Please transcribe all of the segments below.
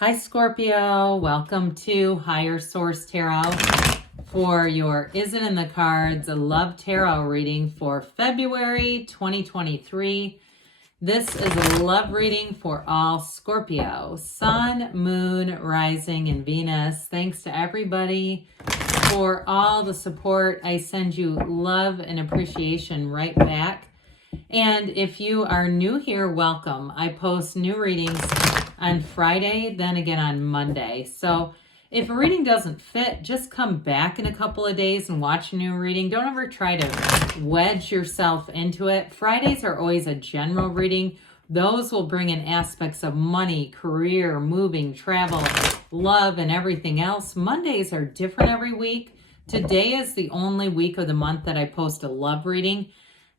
Hi, Scorpio. Welcome to Higher Source Tarot for your Is It in the Cards, a Love Tarot reading for February 2023. This is a love reading for all Scorpio, Sun, Moon, Rising, and Venus. Thanks to everybody for all the support. I send you love and appreciation right back. And if you are new here, welcome. I post new readings on Friday, then again on Monday. So if a reading doesn't fit, just come back in a couple of days and watch a new reading. Don't ever try to wedge yourself into it. Fridays are always a general reading. Those will bring in aspects of money, career, moving, travel, love, and everything else. Mondays are different every week. Today is the only week of the month that I post a love reading.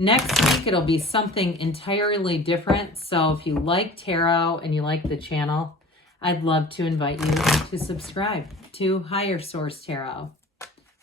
Next week, it'll be something entirely different. So if you like tarot and you like the channel, I'd love to invite you to subscribe to Higher Source Tarot.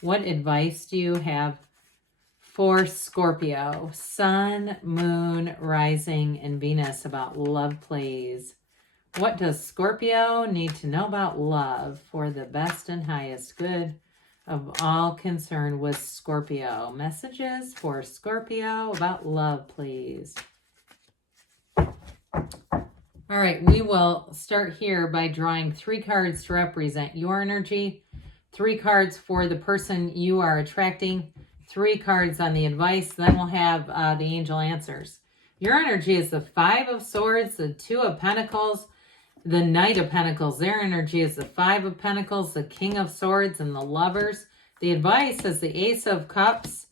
What advice do you have for Scorpio, Sun, Moon, Rising, and Venus about love, please? What does Scorpio need to know about love for the best and highest good of all concerned with Scorpio? Messages for Scorpio about love, please. All right, we will start here by drawing 3 cards to represent your energy, 3 cards for the person you are attracting, 3 cards on the advice, then we'll have the angel answers. Your energy is the 5 of Swords, the 2 of Pentacles, the Knight of Pentacles. Their energy is the 5 of Pentacles, the King of Swords, and the Lovers. The advice is the Ace of Cups,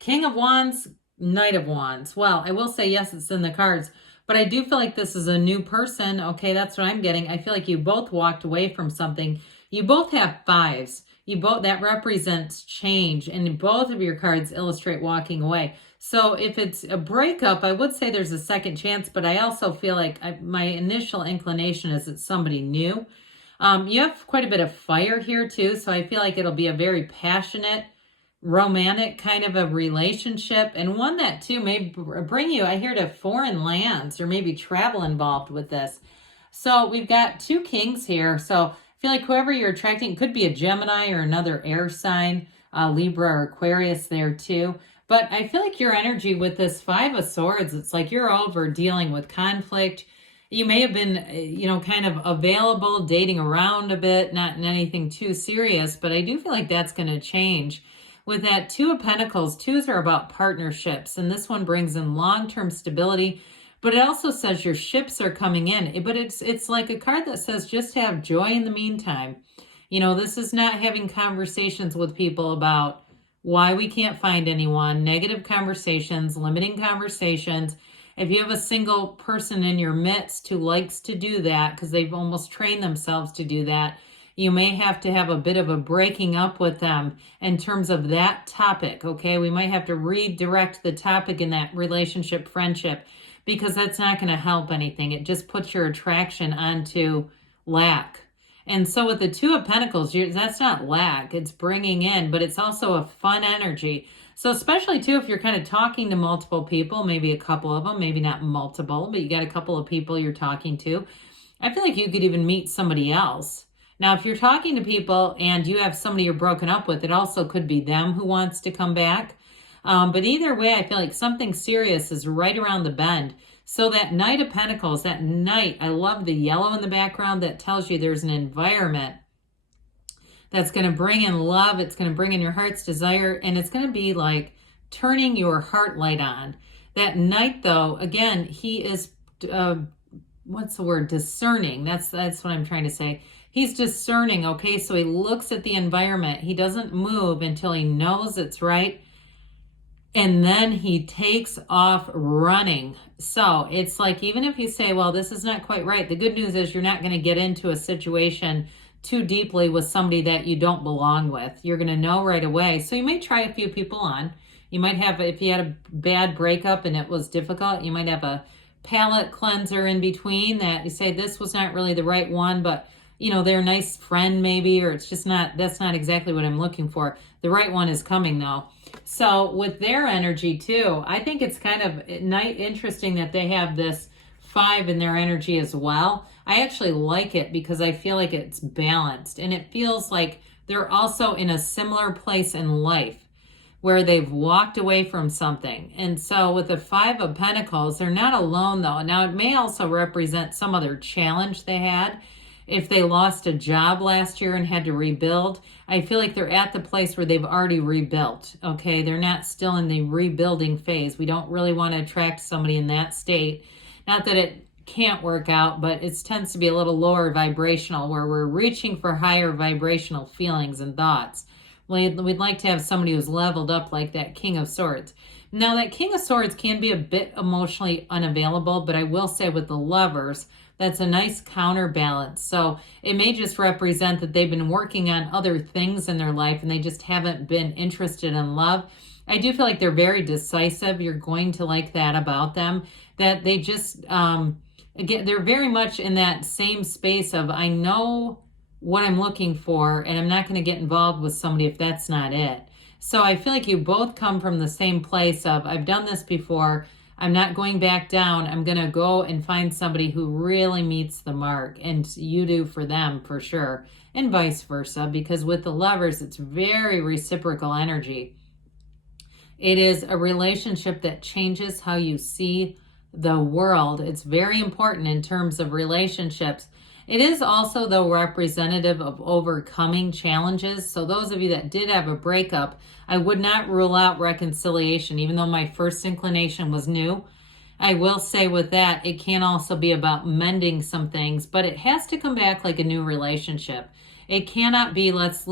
King of Wands, Knight of Wands. Well, I will say, yes, it's in the cards, but I do feel like this is a new person. Okay, that's what I'm getting. I feel like you both walked away from something. You both have 5s. That represents change, and both of your cards illustrate walking away. So if it's a breakup, I would say there's a second chance, but I also feel like my initial inclination is it's somebody new. You have quite a bit of fire here too, so I feel like it'll be a very passionate, romantic kind of a relationship, and one that too may bring you, I hear, to foreign lands or maybe travel involved with this. So we've got 2 kings here, so I feel like whoever you're attracting could be a Gemini or another air sign, Libra or Aquarius there too. But I feel like your energy with this 5 of Swords, it's like you're over dealing with conflict. You may have been, kind of available, dating around a bit, not in anything too serious, but I do feel like that's going to change. With that 2 of Pentacles, 2s are about partnerships, and this one brings in long-term stability, but it also says your ships are coming in. But it's like a card that says just have joy in the meantime. This is not having conversations with people about why we can't find anyone, negative conversations, limiting conversations. If you have a single person in your midst who likes to do that because they've almost trained themselves to do that, you may have to have a bit of a breaking up with them in terms of that topic, okay? We might have to redirect the topic in that relationship, friendship, because that's not going to help anything. It just puts your attraction onto lack. And so with the 2 of Pentacles, that's not lack, it's bringing in, but it's also a fun energy. So especially too, if you're kind of talking to multiple people, maybe a couple of them, maybe not multiple, but you got a couple of people you're talking to, I feel like you could even meet somebody else. Now, if you're talking to people and you have somebody you're broken up with, it also could be them who wants to come back. But either way, I feel like something serious is right around the bend. So that Knight of Pentacles, that Knight, I love the yellow in the background that tells you there's an environment that's going to bring in love. It's going to bring in your heart's desire, and it's going to be like turning your heart light on. That Knight, though, again, he is, discerning. That's what I'm trying to say. He's discerning, okay? So he looks at the environment. He doesn't move until he knows it's right. And then he takes off running. So it's like, even if you say, well, this is not quite right, the good news is you're not going to get into a situation too deeply with somebody that you don't belong with. You're going to know right away. So you may try a few people on. You might have, if you had a bad breakup and it was difficult, you might have a palate cleanser in between that you say, this was not really the right one, but they're a nice friend maybe, or it's just not, that's not exactly what I'm looking for. The right one is coming though. So with their energy too, I think it's kind of interesting that they have this 5 in their energy as well. I actually like it because I feel like it's balanced, and it feels like they're also in a similar place in life where they've walked away from something. And so with the Five of Pentacles, they're not alone though. Now it may also represent some other challenge they had. If they lost a job last year and had to rebuild, I feel like they're at the place where they've already rebuilt. Okay, they're not still in the rebuilding phase. We don't really want to attract somebody in that state. Not that it can't work out, but it tends to be a little lower vibrational, where we're reaching for higher vibrational feelings and thoughts. We'd like to have somebody who's leveled up like that King of Swords. Now, that King of Swords can be a bit emotionally unavailable, but I will say with the Lovers, that's a nice counterbalance. So it may just represent that they've been working on other things in their life and they just haven't been interested in love. I do feel like they're very decisive. You're going to like that about them, that they just, again, they're very much in that same space of, I know what I'm looking for, and I'm not going to get involved with somebody if that's not it. So I feel like you both come from the same place of, I've done this before, I'm not going back down, I'm going to go and find somebody who really meets the mark, and you do for them for sure, and vice versa, because with the Lovers, it's very reciprocal energy. It is a relationship that changes how you see the world. It's very important in terms of relationships. It is also, though, representative of overcoming challenges. So those of you that did have a breakup, I would not rule out reconciliation, even though my first inclination was new. I will say with that, it can also be about mending some things, but it has to come back like a new relationship. It cannot be, let's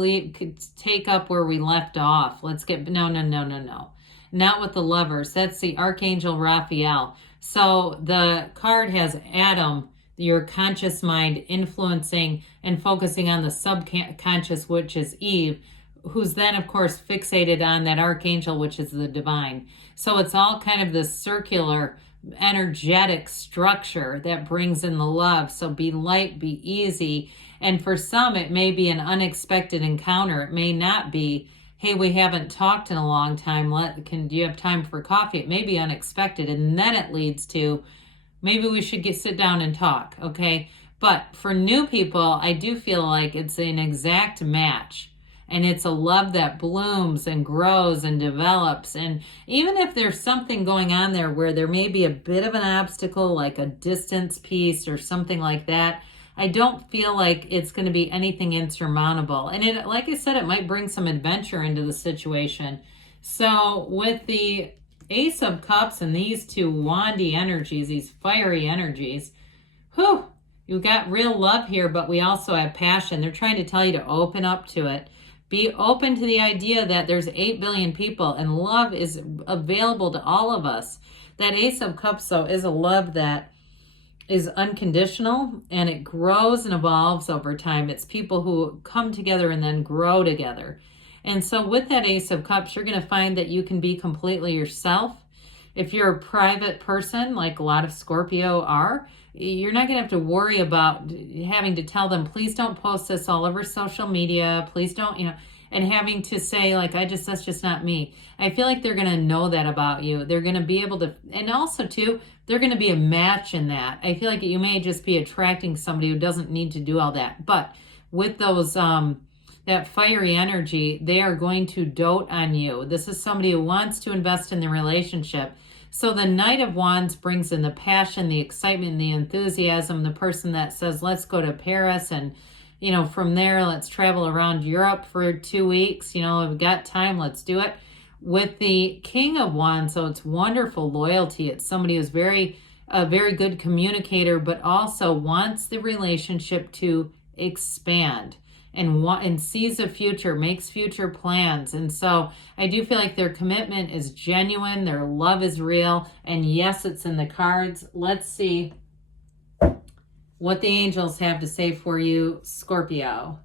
take up where we left off. No. Not with the Lovers. That's the Archangel Raphael. So the card has Adam, your conscious mind, influencing and focusing on the subconscious, which is Eve, who's then, of course, fixated on that archangel, which is the divine. So it's all kind of this circular, energetic structure that brings in the love. So be light, be easy. And for some, it may be an unexpected encounter. It may not be, hey, we haven't talked in a long time. Do you have time for coffee? It may be unexpected. And then it leads to, maybe we should sit down and talk, okay? But for new people, I do feel like it's an exact match. And it's a love that blooms and grows and develops. And even if there's something going on there where there may be a bit of an obstacle, like a distance piece or something like that, I don't feel like it's going to be anything insurmountable. And it, like I said, it might bring some adventure into the situation. So with the Ace of Cups and these two wandy energies, these fiery energies, you've got real love here, but we also have passion. They're trying to tell you to open up to it. Be open to the idea that there's 8 billion people and love is available to all of us. That Ace of Cups, though, is a love that is unconditional and it grows and evolves over time. It's people who come together and then grow together. And so with that Ace of Cups, you're going to find that you can be completely yourself. If you're a private person, like a lot of Scorpio are, you're not going to have to worry about having to tell them, please don't post this all over social media. Please don't, and having to say like, that's just not me. I feel like they're going to know that about you. They're going to be able to, and also too, they're going to be a match in that. I feel like you may just be attracting somebody who doesn't need to do all that. But with those, that fiery energy, they are going to dote on you. This is somebody who wants to invest in the relationship. So the Knight of Wands brings in the passion, the excitement, the enthusiasm, the person that says, let's go to Paris and, from there, let's travel around Europe for 2 weeks. We've got time, let's do it. With the King of Wands, so it's wonderful loyalty. It's somebody who's a very good communicator, but also wants the relationship to expand and sees a future, makes future plans. And so I do feel like their commitment is genuine, their love is real, and yes, it's in the cards. Let's see what the angels have to say for you, Scorpio.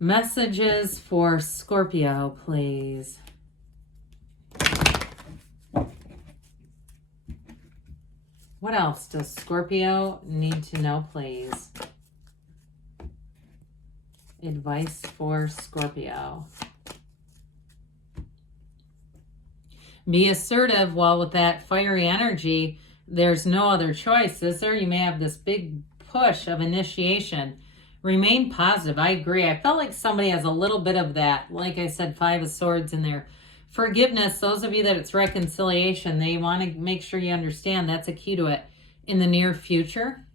Messages for Scorpio, please. What else does Scorpio need to know, please? Advice for Scorpio. Be assertive. While with that fiery energy, There's no other choice, is there? You may have this big push of initiation. Remain positive. I agree. I felt like somebody has a little bit of that. Like I said, 5 of Swords in there. Forgiveness, those of you that it's reconciliation, they want to make sure you understand that's a key to it in the near future.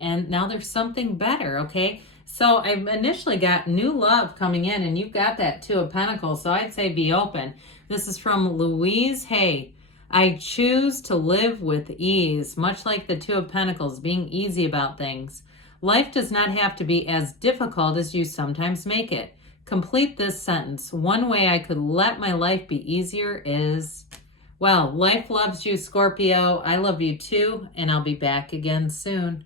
And now there's something better, okay? So I initially got new love coming in, and you've got that 2 of Pentacles, so I'd say be open. This is from Louise Hay. I choose to live with ease, much like the 2 of Pentacles, being easy about things. Life does not have to be as difficult as you sometimes make it. Complete this sentence. One way I could let my life be easier is... Well, life loves you, Scorpio. I love you too, and I'll be back again soon.